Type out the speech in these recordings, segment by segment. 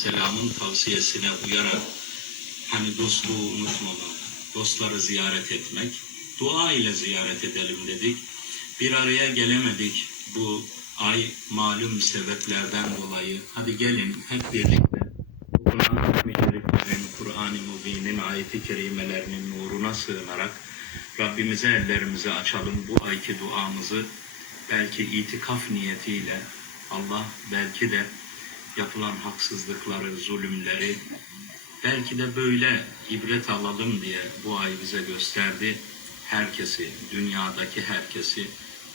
Vesselam'ın tavsiyesine uyarak hani dostluğu unutmamak, dostları ziyaret etmek, dua ile ziyaret edelim dedik. Bir araya gelemedik bu ay malum sebeplerden dolayı. Hadi gelin hep birlikte Kur'an-ı Mübin'in ayeti kerimelerinin nuruna sığınarak Rabbimize ellerimizi açalım. Bu ayki duamızı belki itikaf niyetiyle Allah belki de yapılan haksızlıkları, zulümleri belki de böyle ibret alalım diye bu ay bize gösterdi. Herkesi, dünyadaki herkesi,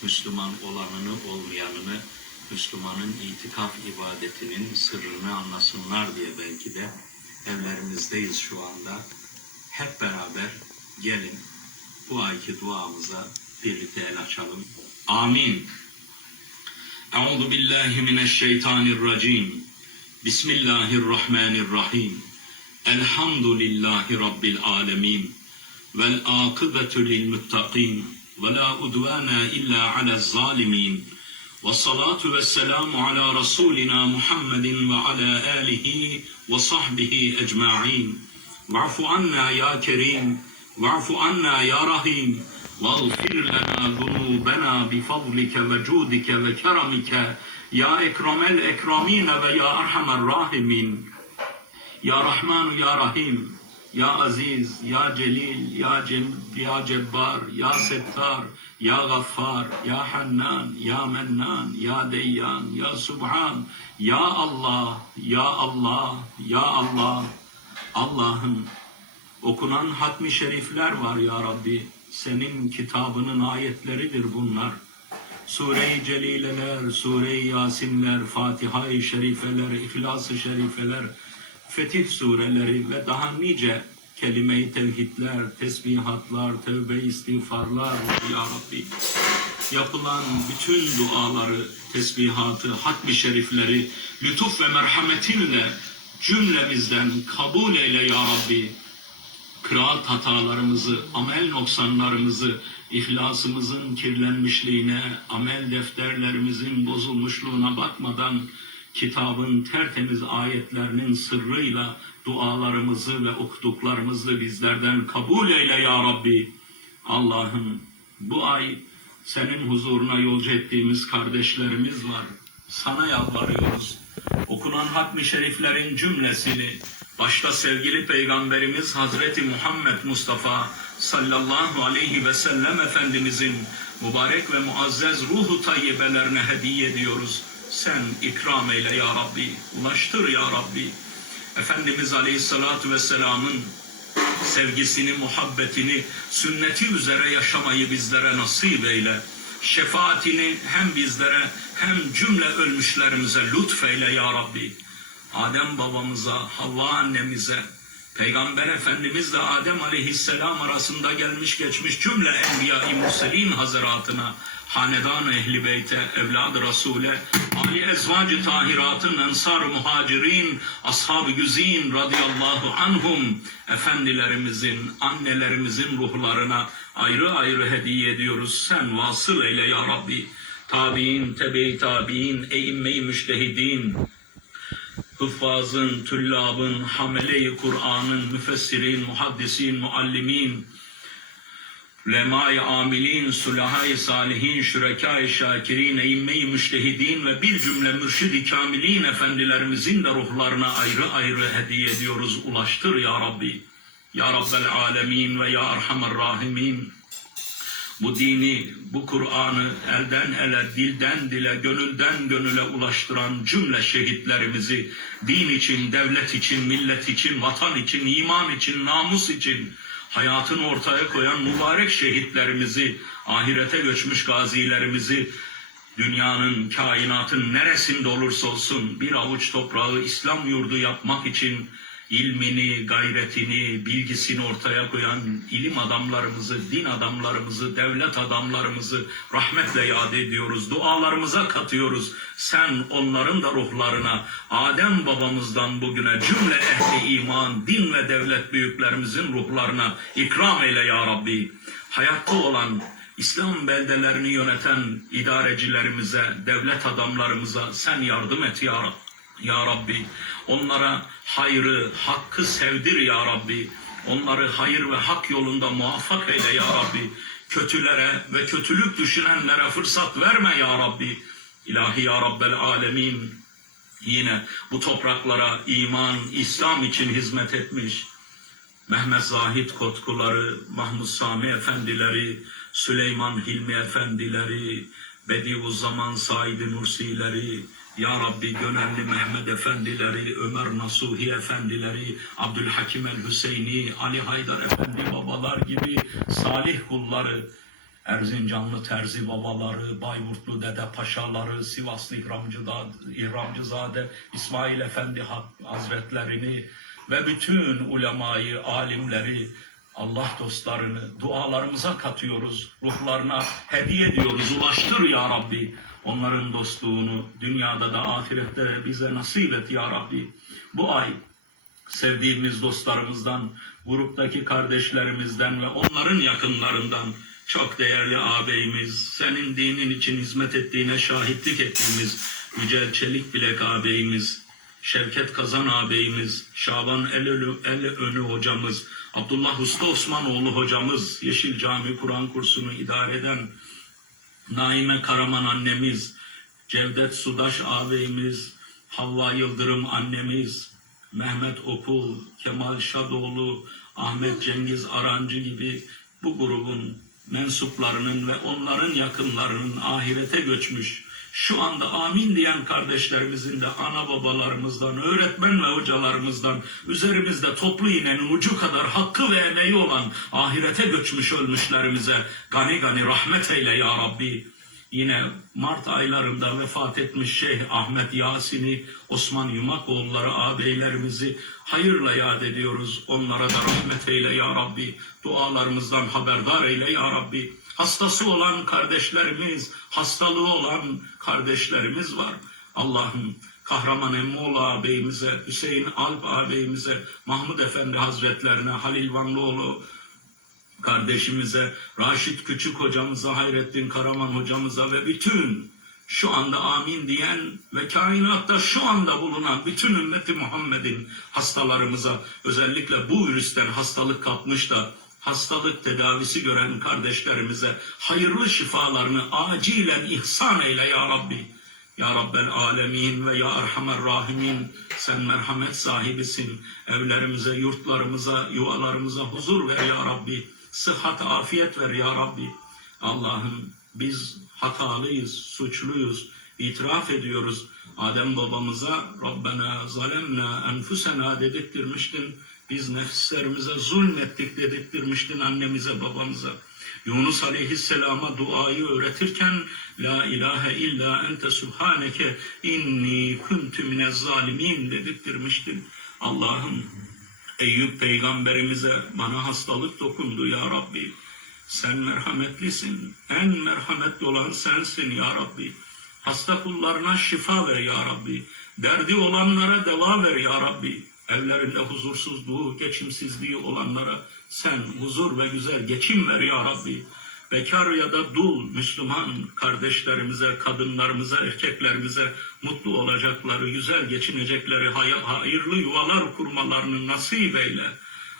Müslüman olanını, olmayanını, Müslümanın itikaf ibadetinin sırrını anlasınlar diye belki de evlerimizdeyiz şu anda. Hep beraber gelin bu ayki duamıza birlikte el açalım. Amin. Euzu billahi mineşşeytanirracim. Bismillahirrahmanirrahim. Elhamdülillahi Rabbil alemin. Vel akıbetu lil muttakin. Ve la udvana illa ala zalimin. Ve salatu ve selamu ala Rasulina Muhammedin ve ala alihi ve sahbihi ecma'in. Ve'fu anna ya kerim. Ve'fu anna ya rahim. Ve'gfir lana zunubena bifadlike ve cudike ve keramike. Ya ekremel ekremine ve ya erhamer rahimin. Ya Rahmanu ya Rahim. Ya Aziz, Ya Celil, Ya, Cem, ya Cebbar, Ya Settar, Ya Gaffar, Ya Hannan, Ya Mennan, Ya Deyyan, Ya Subhan, Ya Allah, Ya Allah, Ya Allah. Allah'ım okunan hatmi şerifler var ya Rabbi. Senin kitabının ayetleridir bunlar. Sure-i Celileler, Sure-i Yasinler, Fatiha-i Şerifeler, İhlas-ı Şerifeler, Fetih sureleri ve daha nice kelime-i tevhidler, tesbihatlar, tevbe istiğfarlar ya Rabbi. Yapılan bütün duaları, tesbihatı, hatmi şerifleri lütuf ve merhametinle cümlemizden kabul eyle ya Rabbi kıraat hatalarımızı, amel noksanlarımızı, ihlasımızın kirlenmişliğine, amel defterlerimizin bozulmuşluğuna bakmadan kitabın tertemiz ayetlerinin sırrıyla dualarımızı ve okuduklarımızı bizlerden kabul eyle ya Rabbi. Allah'ım bu ay senin huzuruna yolcu ettiğimiz kardeşlerimiz var. Sana yalvarıyoruz. Okunan hatmi şeriflerin cümlesini başta sevgili Peygamberimiz Hazreti Muhammed Mustafa sallallahu aleyhi ve sellem Efendimizin mübarek ve muazzez ruhu tayyibelerine hediye ediyoruz. Sen ikram eyle ya Rabbi, ulaştır ya Rabbi. Efendimiz Aleyhisselatü Vesselam'ın sevgisini, muhabbetini, sünneti üzere yaşamayı bizlere nasip eyle. Şefaatini hem bizlere hem cümle ölmüşlerimize lütfeyle ya Rabbi. Adem babamıza, Havva annemize, Peygamber Efendimizle Adem aleyhisselam arasında gelmiş geçmiş cümle enbiya-i murselin hazaratına, hanedan ehli beyte, evlad Resul'e, Ali ezvacı tahiratın, ensar muhacirin, ashab-ı güzin radıyallahu anhum, efendilerimizin, annelerimizin ruhlarına ayrı ayrı hediye ediyoruz. Sen vasıl eyle ya Rabbi. Tabi'in, tebe-i tabi'in, e'imme-i müştehidin, hıffazın, tüllabın, hamele-i Kur'an'ın, müfessirin, muhaddisin, muallimin, ulemâ-i amilin, sulahâ-i salihin, şürekâ-i şakirin, e'imme-i müştehidin ve bir cümle mürşid-i kamilin efendilerimizin de ruhlarına ayrı ayrı hediye ediyoruz. Ulaştır ya Rabbi. Ya Rabbel alemin ve ya Erhamer rahimin bu dini, bu Kur'an'ı elden ele, dilden dile, gönülden gönüle ulaştıran cümle şehitlerimizi din için, devlet için, millet için, vatan için, iman için, namus için hayatını ortaya koyan mübarek şehitlerimizi, ahirete göçmüş gazilerimizi dünyanın, kainatın neresinde olursa olsun bir avuç toprağı İslam yurdu yapmak için ilmini, gayretini, bilgisini ortaya koyan ilim adamlarımızı, din adamlarımızı, devlet adamlarımızı rahmetle yad ediyoruz. Dualarımıza katıyoruz. Sen onların da ruhlarına Adem babamızdan bugüne cümle ehli iman, din ve devlet büyüklerimizin ruhlarına ikram eyle ya Rabbi. Hayatta olan İslam beldelerini yöneten idarecilerimize, devlet adamlarımıza sen yardım et ya Rabbi. Ya Rabbi onlara hayrı, hakkı sevdir Ya Rabbi. Onları hayır ve hak yolunda muvaffak eyle Ya Rabbi. Kötülere ve kötülük düşünenlere fırsat verme Ya Rabbi. İlahi Ya Rabbel Alemin. Yine bu topraklara iman, İslam için hizmet etmiş. Mehmet Zahid Kotkuları, Mahmud Sami Efendileri, Süleyman Hilmi Efendileri, Bediüzzaman Said Nursileri, Ya Rabbi Gönenli Mehmet Efendileri, Ömer Nasuhi Efendileri, Abdülhakim El Hüseyini, Ali Haydar Efendi babalar gibi salih kulları, Erzincanlı Terzi babaları, Bayburtlu Dede Paşaları, Sivaslı İhramcıda, İhramcızade İsmail Efendi Hazretlerini ve bütün ulemayı, alimleri, Allah dostlarını dualarımıza katıyoruz. Ruhlarına hediye ediyoruz. Ulaştır ya Rabbi. Onların dostluğunu dünyada da ahirette bize nasip et ya Rabbi. Bu ay sevdiğimiz dostlarımızdan, gruptaki kardeşlerimizden ve onların yakınlarından çok değerli ağabeyimiz, senin dinin için hizmet ettiğine şahitlik ettiğimiz Yücel Çelik Bilek ağabeyimiz, Şevket Kazan ağabeyimiz, Şaban El, El Önü hocamız, Abdullah Usta Osmanoğlu hocamız, Yeşil Cami Kur'an kursunu idare eden Naime Karaman annemiz, Cevdet Sudaş ağabeyimiz, Havva Yıldırım annemiz, Mehmet Okul, Kemal Şadoğlu, Ahmet Cengiz Arancı gibi bu grubun mensuplarının ve onların yakınlarının ahirete göçmüş, şu anda amin diyen kardeşlerimizin de ana babalarımızdan, öğretmen ve hocalarımızdan üzerimizde toplu iğnenin ucu kadar hakkı ve emeği olan ahirete göçmüş ölmüşlerimize gani gani rahmet eyle ya Rabbi. Yine Mart aylarında vefat etmiş Şeyh Ahmet Yasin'i, Osman Yumakoğulları ağabeylerimizi hayırla yad ediyoruz. Onlara da rahmet eyle ya Rabbi. Dualarımızdan haberdar eyle ya Rabbi. Hastası olan kardeşlerimiz, hastalığı olan kardeşlerimiz var. Allah'ım Kahraman Emmoğlu ağabeyimize, Hüseyin Alp ağabeyimize, Mahmud Efendi Hazretlerine, Halil Vanlıoğlu kardeşimize, Raşit Küçük hocamıza, Hayrettin Karaman hocamıza ve bütün şu anda amin diyen ve kainatta şu anda bulunan bütün ümmeti Muhammed'in hastalarımıza özellikle bu virüsten hastalık kapmış da hastalık tedavisi gören kardeşlerimize hayırlı şifalarını acilen ihsan eyle ya Rabbi. Ya Rabbel Alemin ve Ya Erhamer Rahimin sen merhamet sahibisin. Evlerimize, yurtlarımıza, yuvalarımıza huzur ver Ya Rabbi. Sıhhat, afiyet ver Ya Rabbi. Allah'ım biz hatalıyız, suçluyuz, itiraf ediyoruz. Adem babamıza Rabbena zalemna enfusena dedirtmiştin. Biz nefislerimize zulmettik dedirtmiştin annemize babamıza. Yunus aleyhisselama duayı öğretirken La ilahe illa ente subhaneke inni kuntu minez zalimin dedirtmiştin. Allah'ım Eyüp peygamberimize bana hastalık dokundu ya Rabbi. Sen merhametlisin. En merhametli olan sensin ya Rabbi. Hasta kullarına şifa ver ya Rabbi. Derdi olanlara deva ver ya Rabbi. Evlerinde huzursuzluğu, geçimsizliği olanlara sen huzur ve güzel geçim ver ya Rabbi. Bekar ya da dul Müslüman kardeşlerimize, kadınlarımıza, erkeklerimize mutlu olacakları, güzel geçinecekleri, hay- hayırlı yuvalar kurmalarını nasip eyle.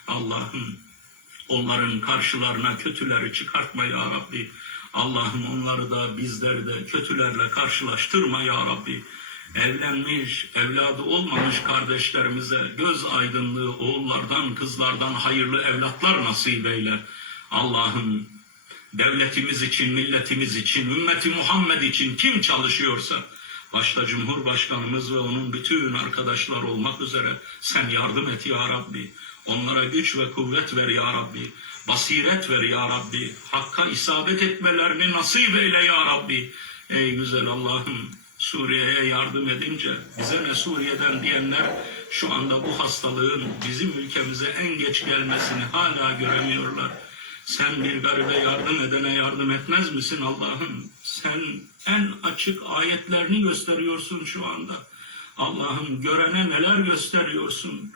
Allah'ım onların karşılarına kötüleri çıkartma ya Rabbi. Allah'ım onları da bizleri de kötülerle karşılaştırma ya Rabbi. Evlenmiş, evladı olmamış kardeşlerimize göz aydınlığı oğullardan, kızlardan hayırlı evlatlar nasip eyle. Allah'ım devletimiz için, milletimiz için, ümmeti Muhammed için kim çalışıyorsa, başta Cumhurbaşkanımız ve onun bütün arkadaşlar olmak üzere sen yardım et ya Rabbi. Onlara güç ve kuvvet ver ya Rabbi. Basiret ver ya Rabbi. Hakka isabet etmelerini nasip eyle ya Rabbi. Ey güzel Allah'ım Suriye'ye yardım edince bize ne Suriye'den diyenler şu anda bu hastalığın bizim ülkemize en geç gelmesini hala göremiyorlar. Sen bir garibe yardım edene yardım etmez misin Allah'ım? Sen en açık ayetlerini gösteriyorsun şu anda. Allah'ım görene neler gösteriyorsun?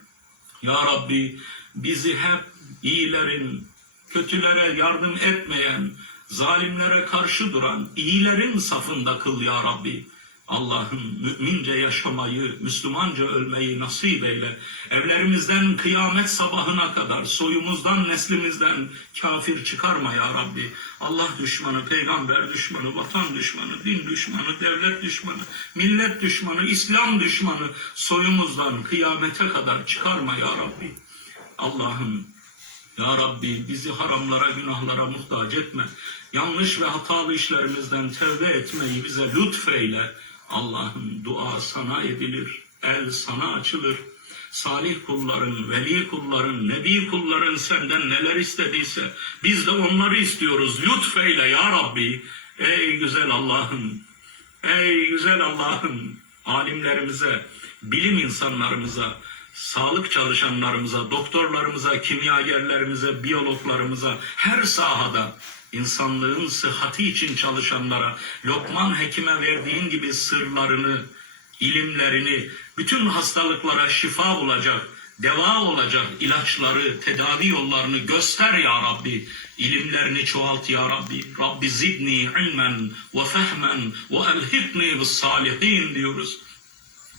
Ya Rabbi bizi hep iyilerin, kötülere yardım etmeyen, zalimlere karşı duran iyilerin safında kıl ya Rabbi. Allah'ım mümince yaşamayı, Müslümanca ölmeyi nasip eyle. Evlerimizden kıyamet sabahına kadar soyumuzdan, neslimizden kafir çıkarma ya Rabbi. Allah düşmanı, peygamber düşmanı, vatan düşmanı, din düşmanı, devlet düşmanı, millet düşmanı, İslam düşmanı soyumuzdan kıyamete kadar çıkarma ya Rabbi. Allah'ım ya Rabbi bizi haramlara, günahlara muhtaç etme. Yanlış ve hatalı işlerimizden tevbe etmeyi bize lütfeyle. Allah'ım dua sana edilir, el sana açılır. Salih kulların, veli kulların, nebi kulların senden neler istediyse biz de onları istiyoruz. Lütfeyle ya Rabbi. Ey güzel Allah'ım, ey güzel Allah'ım alimlerimize, bilim insanlarımıza, sağlık çalışanlarımıza, doktorlarımıza, kimyagerlerimize, biyologlarımıza, her sahada insanlığın sıhhati için çalışanlara, Lokman Hekim'e verdiğin gibi sırlarını, ilimlerini, bütün hastalıklara şifa olacak, deva olacak ilaçları, tedavi yollarını göster ya Rabbi. İlimlerini çoğalt ya Rabbi. Rabbi zidni ilmen ve fehmen ve elhikni bis salihin diyoruz.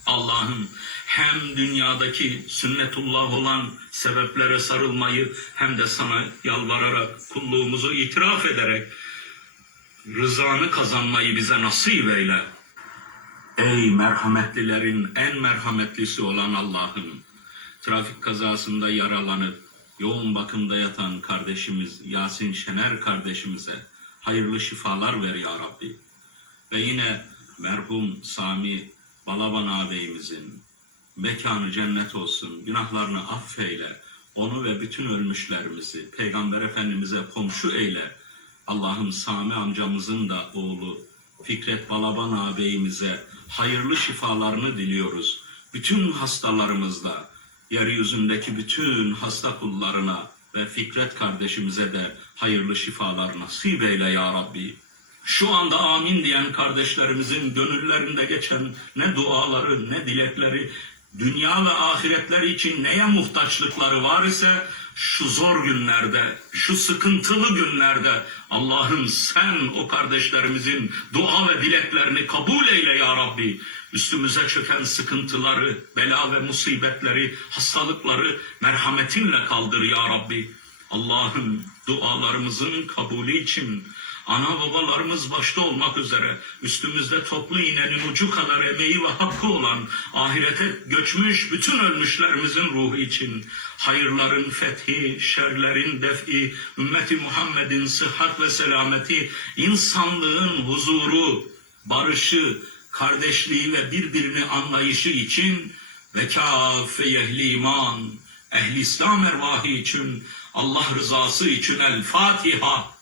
Allah'ım hem dünyadaki sünnetullah olan sebeplere sarılmayı hem de sana yalvararak kulluğumuzu itiraf ederek rızanı kazanmayı bize nasip eyle. Ey merhametlilerin en merhametlisi olan Allah'ım trafik kazasında yaralanıp yoğun bakımda yatan kardeşimiz Yasin Şener kardeşimize hayırlı şifalar ver ya Rabbi. Ve yine merhum Sami Balaban ağabeyimizin mekanı cennet olsun, günahlarını affeyle, onu ve bütün ölmüşlerimizi Peygamber Efendimiz'e komşu eyle. Allah'ım Sami amcamızın da oğlu Fikret Balaban ağabeyimize hayırlı şifalarını diliyoruz. Bütün hastalarımızda, yeryüzündeki bütün hasta kullarına ve Fikret kardeşimize de hayırlı şifalar nasip eyle ya Rabbi. Şu anda amin diyen kardeşlerimizin gönüllerinde geçen ne duaları ne dilekleri, dünya ve ahiretleri için neye muhtaçlıkları var ise şu zor günlerde, şu sıkıntılı günlerde Allah'ım sen o kardeşlerimizin dua ve dileklerini kabul eyle ya Rabbi. Üstümüze çöken sıkıntıları, bela ve musibetleri, hastalıkları merhametinle kaldır ya Rabbi. Allah'ım dualarımızın kabulü için ana babalarımız başta olmak üzere üstümüzde toplu iğnenin ucu kadar emeği ve hakkı olan ahirete göçmüş bütün ölmüşlerimizin ruhu için hayırların fethi, şerlerin defi, ümmeti Muhammed'in sıhhat ve selameti, insanlığın huzuru, barışı, kardeşliği ve birbirini anlayışı için ve kâfe ehli iman, ehli İslam ervahı için, Allah rızası için El Fatiha.